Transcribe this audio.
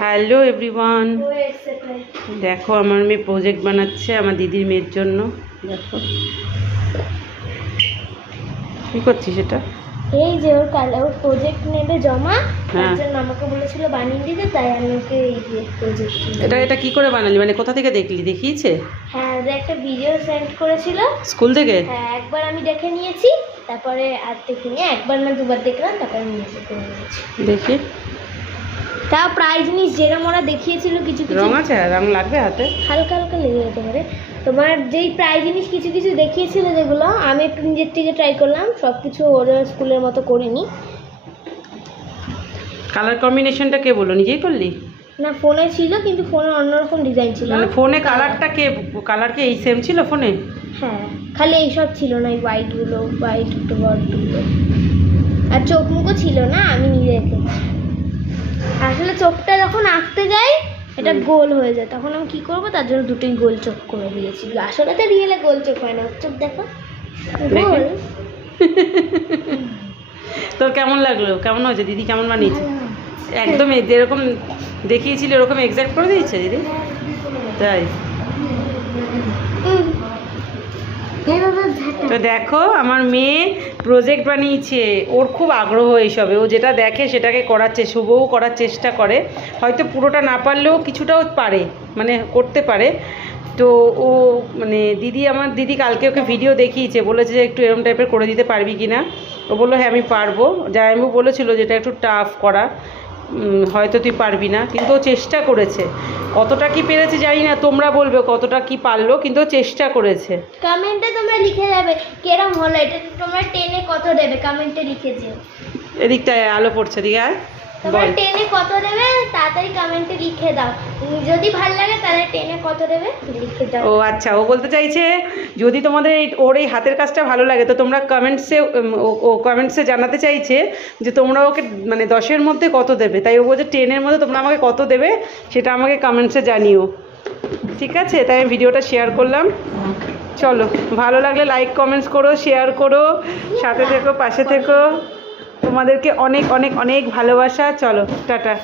Hello everyone, দেখো আমার মেয়ে প্রজেক্ট বানাচ্ছে আমার দিদির মেয়ের জন্য। দেখো কি করছিস এটা? এই যে ওর প্রজেক্ট নেবে জমা, তার জন্য আমাকে বলেছিল বানিয়ে দিতে, তাই আমি ওকে এই যে প্রজেক্ট। এটা কি করে বানালি, মানে কোথা থেকে দেখলি, দেখিয়েছে? হ্যাঁ, একটা ভিডিও সেন্ড করেছিল স্কুল থেকে। হ্যাঁ, একবার আমি দেখে নিয়েছি, তারপরে আর দেখিনি, একবার না দুবার দেখলাম, তারপরে আমি নিজে করে নিয়েছি। দেখি তাও প্রায় জিনিস যেরকম ওরা দেখিয়েছিল কিছু কিছু রং আছে, রং লাগবে হাতে, হালকা হালকা লেগে যেতে পারে। তোমার যেই প্রায় জিনিস কিছু কিছু দেখিয়েছিল যেগুলো আমি একটু নিজের থেকে ট্রাই করলাম, সব কিছু ওরা স্কুলের মতো করিনি। কালার কম্বিনেশনটা কে বললো, নিজেই করলি? না, ফোনে ছিল, কিন্তু ফোনে অন্যরকম ডিজাইন ছিল। মানে ফোনে কালারটা কালার কি এই সেম ছিল ফোনে? হ্যাঁ, খালি এইসব ছিল না, এই হোয়াইটগুলো, হোয়াইট একটু বড় আর চোখ মুখও ছিল না, আমি নিজে এঁকেছি। আসলে চোখটা যখন আঁকতে যাই এটা গোল হয়ে যায়, তখন আমি কি করবো, তার জন্য দুটোই গোল চোখ করে দিয়েছি। আসলে তো রিয়েলে গোল চোখ হয় না, চোখ দেখো গোল। তোর কেমন লাগলো, কেমন হয়েছে দিদি, কেমন বানিয়েছে? একদম যেরকম দেখিয়েছিল এরকম এক্সাক্ট করে দিয়েছে দিদি? তাই তো দেখো আমার মেয়ে প্রজেক্ট বানিয়েছে, ওর খুব আগ্রহ এইসবে, ও যেটা দেখে সেটাকে করাচ্ছে, শুভও করার চেষ্টা করে, হয়তো পুরোটা না পারলেও কিছুটাও পারে, মানে করতে পারে। তো ও মানে আমার দিদি কালকে ওকে ভিডিও দেখিয়েছে, বলেছে যে একটু এরম টাইপের করে দিতে পারবি কি না। ও বললো হ্যাঁ আমি পারবো, জামাইবাবু বলেছিল যেটা একটু টাফ করা, হয়তো তুই পারবি না, কিন্তু ও চেষ্টা করেছে। কতটা কি পেরেছে জানি না, তোমরা বলবে কতটা কি পারলো, কিন্তু ও চেষ্টা করেছে। কমেন্টে তোমরা লিখে যাবে কেরম হলো, এটা তোমরা 10-এ কত দেবে, কমেন্টে লিখে দিও। এদিকটায় আলো পড়ছে, দিকে আর তোমরা 10-এ কত দেবে তাড়াতাড়ি কমেন্টে লিখে দাও, যদি ভালো লাগে তাহলে 10-এ কত দেবে লিখে দাও। ও আচ্ছা, ও বলতে চাইছে যদি তোমাদের ওর এই হাতের কাজটা ভালো লাগে তো তোমরা কমেন্টসে জানাতে চাইছে যে তোমরা ওকে মানে 10-এর মধ্যে কত দেবে, তাই ও বলছে 10-এর মধ্যে তোমরা আমাকে কত দেবে সেটা আমাকে কমেন্টসে জানিও। ঠিক আছে, তাই আমি ভিডিওটা শেয়ার করলাম। চলো, ভালো লাগলে লাইক কমেন্টস করো, শেয়ার করো, সাথে থেকো, পাশে থেকো। তোমাদেরকে অনেক অনেক অনেক ভালোবাসা। চলো টাটা।